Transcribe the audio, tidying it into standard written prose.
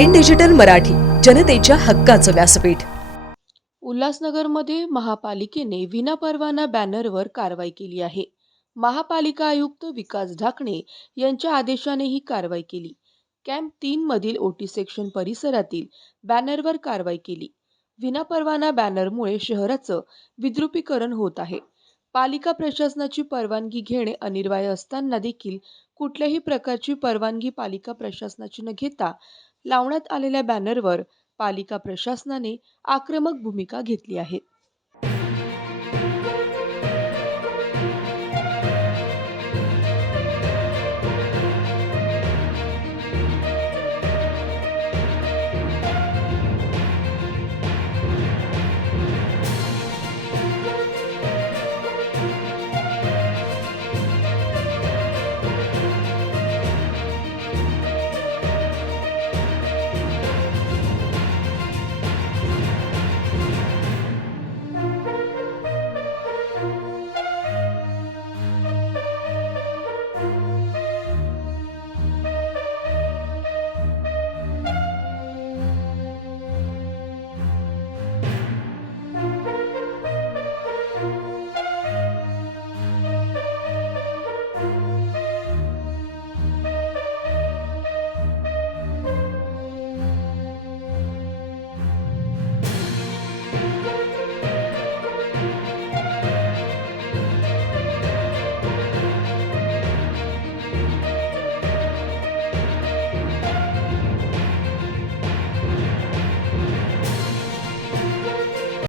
In digital Marathi, जनतेच्या हक्काचं व्यासपीठ. उल्हासनगरमध्ये महापालिकेने विनापरवाना बॅनरवर कारवाई केली आहे. महापालिका आयुक्त विकास ढाकणे यांच्या आदेशाने ही कारवाई केली. कॅम्प 3 मधील ओटी सेक्शन परिसरातील बॅनरवर कारवाई केली. विनापरवाना बॅनरमुळे शहराचं विद्रुपीकरण होत आहे. पालिका प्रशासनाची परवानगी घेणे अनिवार्य असताना देखील कुठल्याही प्रकारची परवानगी पालिका प्रशासनाची न घेता लावण्यात आलेल्या बॅनरवर पालिका प्रशासनाने आक्रमक भूमिका घेतली आहे.